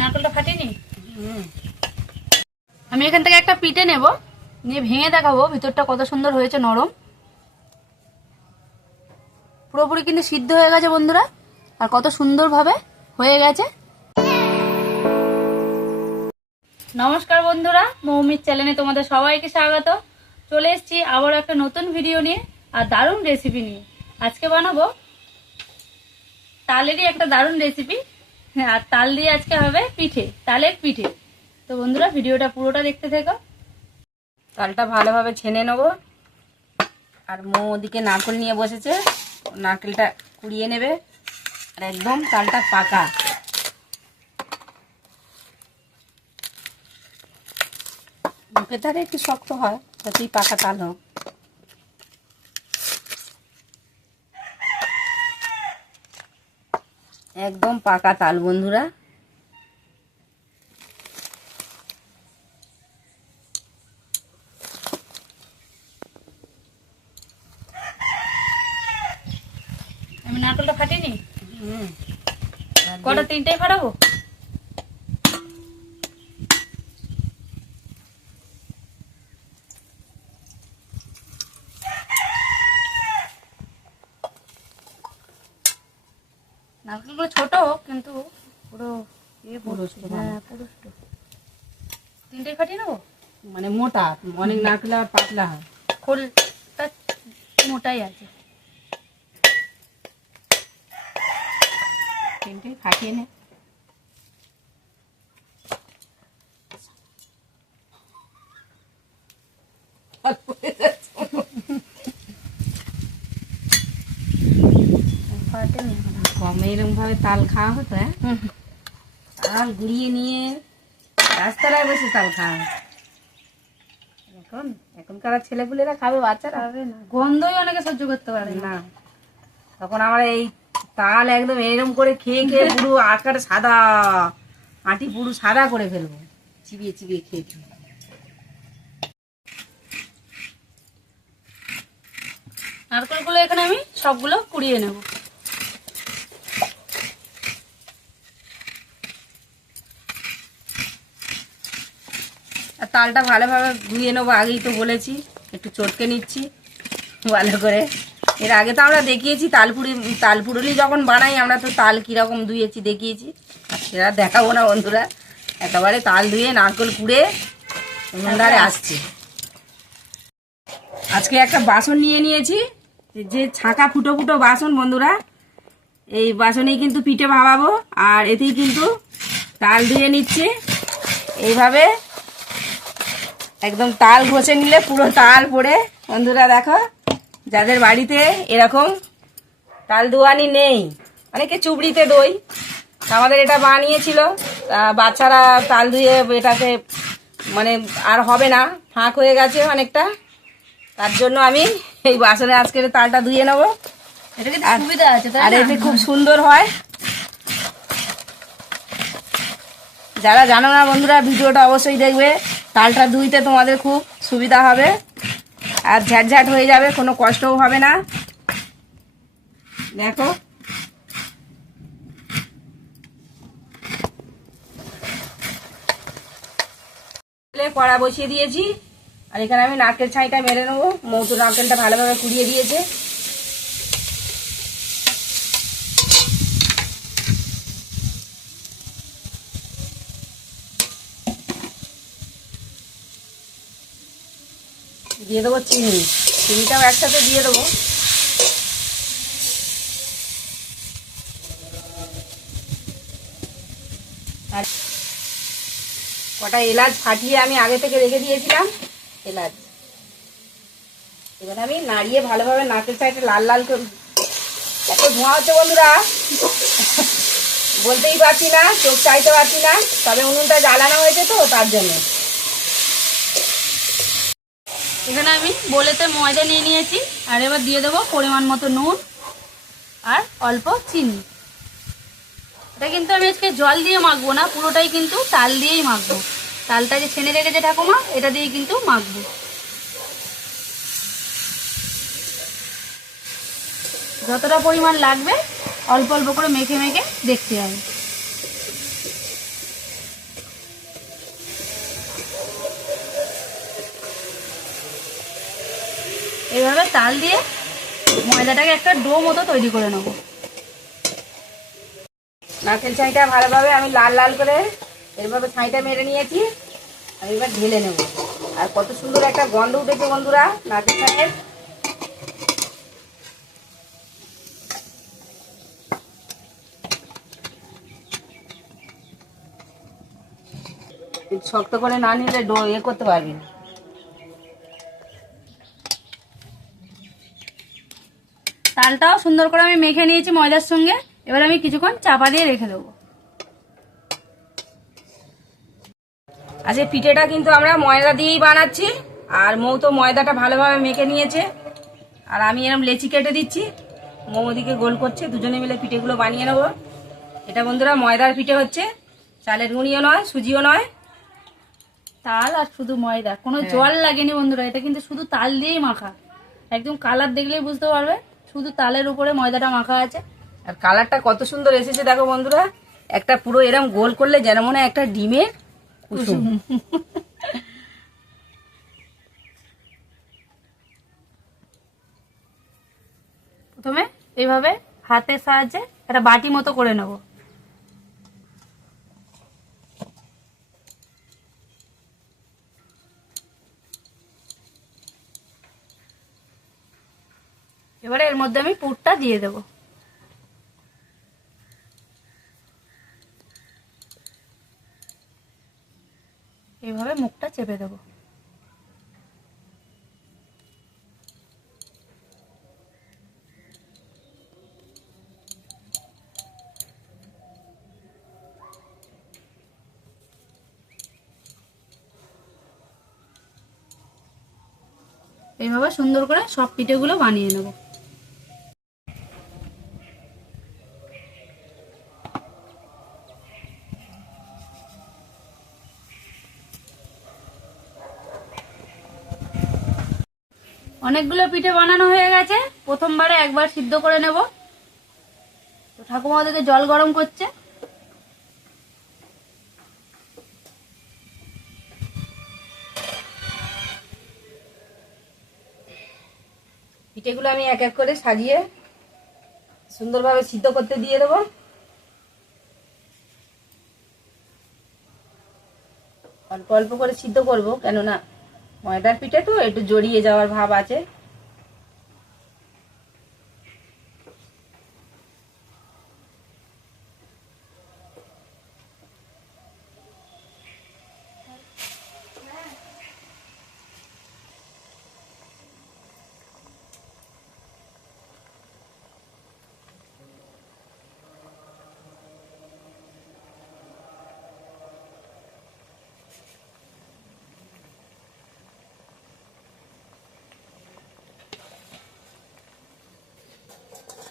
নারকেলটা ফাটিয়ে নি। আমি এখান থেকে একটা পিঠে নেব, নিয়ে ভেঙে দেখাবো ভিতরটা কত সুন্দর হয়েছে, নরম পুরোপুরি কিন্তু সিদ্ধ হয়ে গেছে বন্ধুরা, আর কত সুন্দরভাবে হয়ে গেছে। নমস্কার বন্ধুরা, মৌমির চ্যানেলে তোমাদের সবাইকে স্বাগত। চলে এসেছি আবার একটা নতুন ভিডিও নিয়ে আর দারুণ রেসিপি নিয়ে। আজকে বানাবো তালেরই একটা দারুণ রেসিপি, আর তাল দিয়ে আজকে হবে পিঠে, তালের পিঠে। তো বন্ধুরা ভিডিওটা পুরোটা দেখতে থেকো। তালটা ভালোভাবে ছেনে নেবো, আর মৌ ওদিকে নারকেল নিয়ে বসেছে, নারকেলটা কুড়িয়ে নেবে। আর একদম তালটা পাকা, মুখের ধারে একটু শক্ত হয়, যতই পাকা তাল হোক। একদম পাকা তাল বন্ধুরা। আমি নারকেলটা ফাটিয়ে নি। কটা? তিনটাই ফাটাবো। নারকেলগুলো ছোট কিন্তু পুরো তিনটাই ফাটিয়ে নেবো। মানে মোটা, অনেক নারকেল আর পাতলা হয়, খোলটা মোটাই আছে। তিনটেই ফাটিয়ে নে। কম এরকম ভাবে তাল খাওয়া হতো, হ্যাঁ, তাল গুড়িয়ে নিয়ে রাস্তায় বসে তাল খাওয়া হতো। এখনকার ছেলেপুলেরা খাবে, বাচ্চারা খাবে না, গন্ধই অনেকে সহ্য করতে পারে না। তখন আমরা এই তাল একদম এরকম করে খেয়ে খেয়ে পুরো আকার সাদা, আটি পুরো সাদা করে ফেলবো, চিবিয়ে চিবিয়ে খেয়ে খেয়ে। নারকেলগুলো এখানে আমি সবগুলো কুড়িয়ে নেব। আর তালটা ভালোভাবে ধুয়ে নেবো, আগেই তো বলেছি, একটু চটকে নিচ্ছি ভালো করে। এর আগে তো আমরা দেখিয়েছি তাল পুরুলি যখন বানাই আমরা তো তাল কীরকম ধুয়েছি দেখিয়েছি, আর সেটা দেখাবো না বন্ধুরা। একেবারে তাল ধুয়ে নারকেল কুড়ে ধারে আসছে। আজকে একটা বাসন নিয়ে নিয়েছি, যে ছাঁকা ফুটো ফুটো বাসন বন্ধুরা। এই বাসনেই কিন্তু পিঠে ভাবাবো, আর এতেই কিন্তু তাল ধুয়ে নিচ্ছে। এইভাবে একদম তাল ঘষে নিলে পুরো তাল পড়ে। বন্ধুরা দেখো, যাদের বাড়িতে এরকম তাল দোয়ানি নেই, অনেকে চুবড়িতে দই, আমাদের এটা বানিয়েছিল, বাচ্চারা তাল ধুয়ে এটাকে মানে আর হবে না, ফাঁক হয়ে গেছে অনেকটা, তার জন্য আমি এই বাসনে আজকে তালটা ধুয়ে নেবো। এটা কিন্তু সুবিধা আছে, আর এতে খুব সুন্দর হয়। যারা জানো না বন্ধুরা, ভিডিওটা অবশ্যই দেখবে, তালটা ধুইতে তোমাদের খুব সুবিধা হবে, আর ঝাটঝাট হয়ে যাবে, কোনো কষ্টও হবে না। দেখো কড়া বসিয়ে দিয়েছি, আর এখানে আমি নারকেল ছাইটা মেরে নেবো। মৌতো নারকেলটা ভালোভাবে কুড়িয়ে দিয়েছে। দিয়ে দেবো চিনি, চিনিটাও একসাথে দিয়ে দেবো। আর কটা এলাচ ফাটিয়ে আমি আগে থেকে রেখে দিয়েছিলাম, এলাচ এবার আমি নাড়িয়ে ভালোভাবে নারকেল ছাইটা লাল লাল করে। এত ধোঁয়া হচ্ছে বন্ধুরা, বলতেই পারছি না, চোখ চাইতে পারছি না, তবে উনুনটা জ্বালানো হয়েছে তো তার জন্য। এখানে আমি বোলেতে ময়দা নিয়ে নিয়েছি, আর এবার দিয়ে দেবো পরিমাণ মতো নুন আর অল্প চিনি। এটা কিন্তু আমি আজকে জল দিয়ে মাখবো না, পুরোটাই কিন্তু তাল দিয়েই মাখবো। তালটা যে ছেনে রেখেছে ঠাকুমা, এটা দিয়ে কিন্তু মাখবো। যতটা পরিমাণ লাগবে অল্প অল্প করে মেখে মেখে দেখতে হবে। এইভাবে তাল দিয়ে ময়দাটাকে একটা ডো মতো তৈরি করে নেব। নারকেল ছাইটা ভালোভাবে আমি লাল লাল করে এভাবে ছাইটা মেরে নিয়েছি। আমি এবার ঢেলে নেব। আর কত সুন্দর একটা গন্ধ উঠেছে বন্ধুরা নারকেল ছাইয়ের। শক্ত করে না নিলে করতে পারবি না। তালটাও সুন্দর করে আমি মেখে নিয়েছি ময়দার সঙ্গে। এবার আমি কিছুক্ষণ চাপা দিয়ে রেখে দেবো। আচ্ছা, পিঠেটা কিন্তু আমরা ময়দা দিয়েই বানাচ্ছি। আর মৌ তো ময়দাটা ভালোভাবে মেখে নিয়েছে। আর আমি এরকম লেচি কেটে দিচ্ছি, মৌদিকে গোল করছে, দুজনে মিলে পিঠেগুলো বানিয়ে নেবো। এটা বন্ধুরা ময়দার পিঠে হচ্ছে, চালের গুঁড়িও নয়, সুজিও নয়। তাল আর শুধু ময়দা, কোনো জল লাগেনি বন্ধুরা। এটা কিন্তু শুধু তাল দিয়েই মাখা। একদম কালার দেখলেই বুঝতে পারবে শুধু তালের উপরে ময়দাটা মাখা আছে। আর কালারটা কত সুন্দর এসেছে দেখো বন্ধুরা। একটা পুরো এরকম গোল করলে যেন মনে হয় একটা ডিমের কুসুম। প্রথমে এইভাবে হাতের সাহায্যে একটা বাটি মতো করে নেব। এবারে এর মধ্যে আমি পুরটা দিয়ে দেব। এইভাবে মুখটা চেপে দেব। এইভাবে সুন্দর করে সব পিঠেগুলো বানিয়ে নেব। অনেকগুলো পিঠে বানানো হয়ে গেছে। প্রথমবারে একবার সিদ্ধ করে নেব। তো ঠাকুমা ওদেরকে জল গরম করছে। পিঠেগুলো আমি এক এক করে সাজিয়ে সুন্দরভাবে সিদ্ধ করতে দিয়ে দেবো। অল্প অল্প করে সিদ্ধ করব, কেননা ময়দার পিঠে তো একটু জড়িয়ে যাওয়ার ভাব আছে।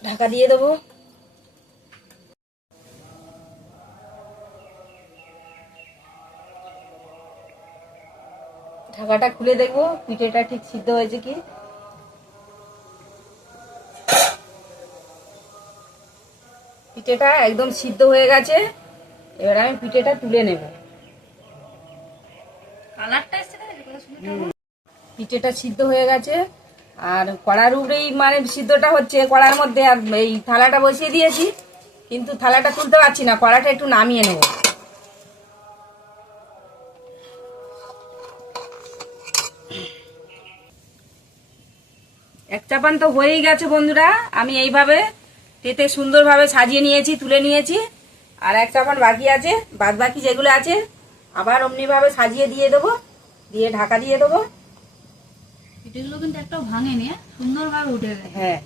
ঢাকা দিয়ে দেবো। ঢাকাটা খুলে দেখবো পিঠেটা ঠিক সিদ্ধ হয়েছে কি। পিঠেটা একদম সিদ্ধ হয়ে গেছে। এবার আমি পিঠেটা তুলে নেব। কালারটা এসছে পিঠেটা সিদ্ধ হয়ে গেছে। আর কড়ার উপরেই মানে সিদ্ধটা হচ্ছে কড়ার মধ্যে। আর এই থালাটা বসিয়ে দিয়েছি, কিন্তু থালাটা তুলতে পারছি না, কড়াটা একটু নামিয়ে নেব। এক চাপান তো হয়েই গেছে বন্ধুরা। আমি এইভাবে তেতে সুন্দরভাবে সাজিয়ে নিয়েছি, তুলে নিয়েছি। আর এক চাপান বাকি আছে, বাদ বাকি যেগুলো আছে আবার অমনিভাবে সাজিয়ে দিয়ে দেবো, দিয়ে ঢাকা দিয়ে দেবো। পিঠেগুলো কিন্তু একটাও ভাঙেনি, সুন্দরভাবে উঠে গেছে। হ্যাঁ,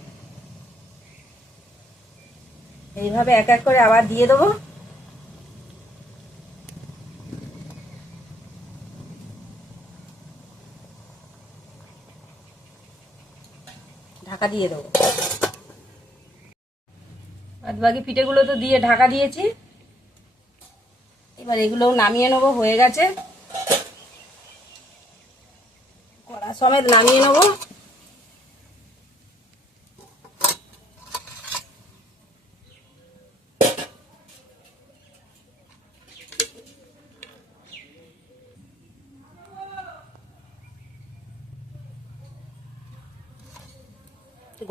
এইভাবে এক এক করে আবার দিয়ে দেবো। ঢাকা দিয়ে দেবো। বাদ বাকি পিঠেগুলো তো দিয়ে ঢাকা দিয়েছি। এবার এগুলোও নামিয়ে নেবো, হয়ে গেছে। কড়া সমেত নামিয়ে নেবো।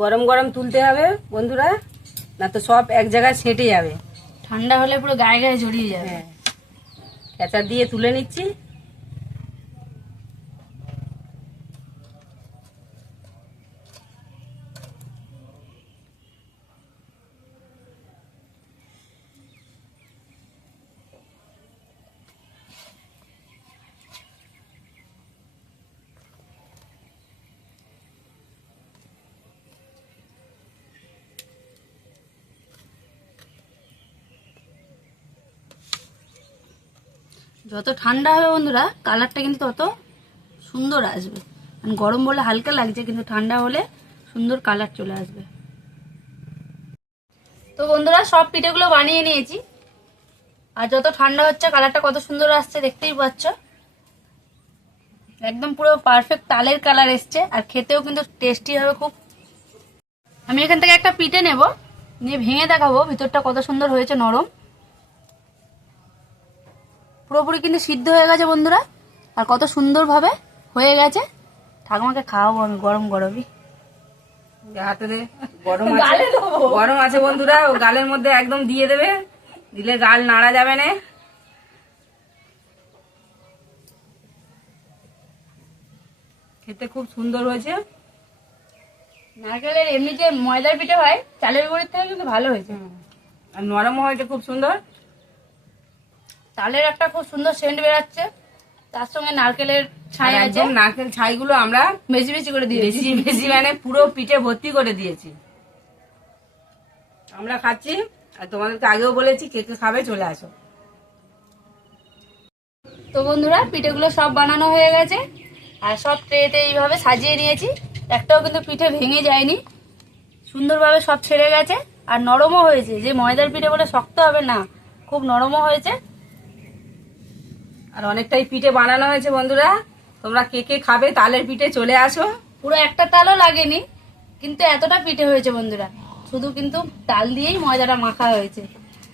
গরম গরম তুলতে হবে বন্ধুরা, না তো সব এক জায়গায় সেঁটে যাবে। ঠান্ডা হলে পুরো গায়ে গায়ে জড়িয়ে যাবে। হ্যাঁ, খেচা দিয়ে তুলে নিচ্ছি। যত ঠান্ডা হবে বন্ধুরা কালারটা কিন্তু তত সুন্দর আসবে। গরম বলে হালকা লাগছে, কিন্তু ঠান্ডা হলে সুন্দর কালার চলে আসবে। তো বন্ধুরা সব পিঠেগুলো বানিয়ে নিয়েছি, আর যত ঠান্ডা হচ্ছে কালারটা কত সুন্দর আসছে দেখতেই পাচ্ছ। একদম পুরো পারফেক্ট তালের কালার এসছে, আর খেতেও কিন্তু টেস্টি হবে খুব। আমি এখান থেকে একটা পিঠে নেব, নিয়ে ভেঙে দেখাবো ভিতরটা কত সুন্দর হয়েছে, নরম পুরোপুরি কিন্তু সিদ্ধ হয়ে গেছে বন্ধুরা, আর কত সুন্দরভাবে হয়ে গেছে। ঠাকুমাকে খাওয়াবো আমি গরম গরমই। হাতে দে, গরম আছে বন্ধুরা, ও গালের মধ্যে একদম দিয়ে দেবে, দিলে গাল নাড়া যাবে না। খেতে খুব সুন্দর হয়েছে। নারকেলের এমনি যে ময়দার পিঠে হয় চালের গুঁড়ির থেকে কিন্তু ভালো হয়েছে, আর নরম হয়েছে খুব সুন্দর। তালের একটা খুব সুন্দর সেন্ট বেরাচ্ছে, তার সঙ্গে নারকেলের ছাই আছে। একদম নারকেল ছাইগুলো আমরা বেশি বেশি করে দিয়েছি, বেশি বেশি মানে পুরো পিঠে ভর্তি করে দিয়েছি। আমরা খাচ্ছি, আর তোমাদেরকে আগেও বলেছি কে কে খাবে চলে আসো। তো বন্ধুরা পিঠেগুলো সব বানানো হয়ে গেছে, আর সব ট্রেতে এইভাবে সাজিয়ে নিয়েছি। একটাও কিন্তু পিঠে ভেঙে যায়নি, সুন্দরভাবে সব ছেড়ে গেছে, আর নরমও হয়েছে। যে ময়দার পিঠে বলে শক্ত হবে না, খুব নরমও হয়েছে। আর অনেকটাই পিঠে বানানো হয়েছে বন্ধুরা, তোমরা কে কে খাবে তালের পিঠে চলে আসো। পুরো একটা তালও লাগেনি, কিন্তু এতটা পিঠে হয়েছে বন্ধুরা, শুধু কিন্তু তাল দিয়েই ময়দাটা মাখা হয়েছে।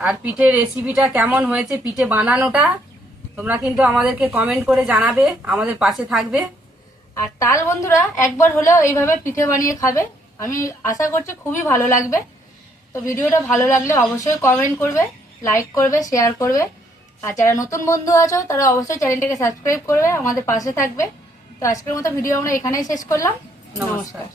আর পিঠের রেসিপিটা কেমন হয়েছে, পিঠে বানানোটা তোমরা কিন্তু আমাদেরকে কমেন্ট করে জানাবে, আমাদের পাশে থাকবে। আর তাল বন্ধুরা একবার হলেও এইভাবে পিঠে বানিয়ে খাবে, আমি আশা করছি খুবই ভালো লাগবে। তো ভিডিওটা ভালো লাগলে অবশ্যই কমেন্ট করবে, লাইক করবে, শেয়ার করবে। আর যারা নতুন বন্ধু আছো তারা অবশ্যই চ্যানেলটাকে সাবস্ক্রাইব করবে, আমাদের পাশে থাকবে। তো আজকের মতো ভিডিও আমরা এখানেই শেষ করলাম। নমস্কার।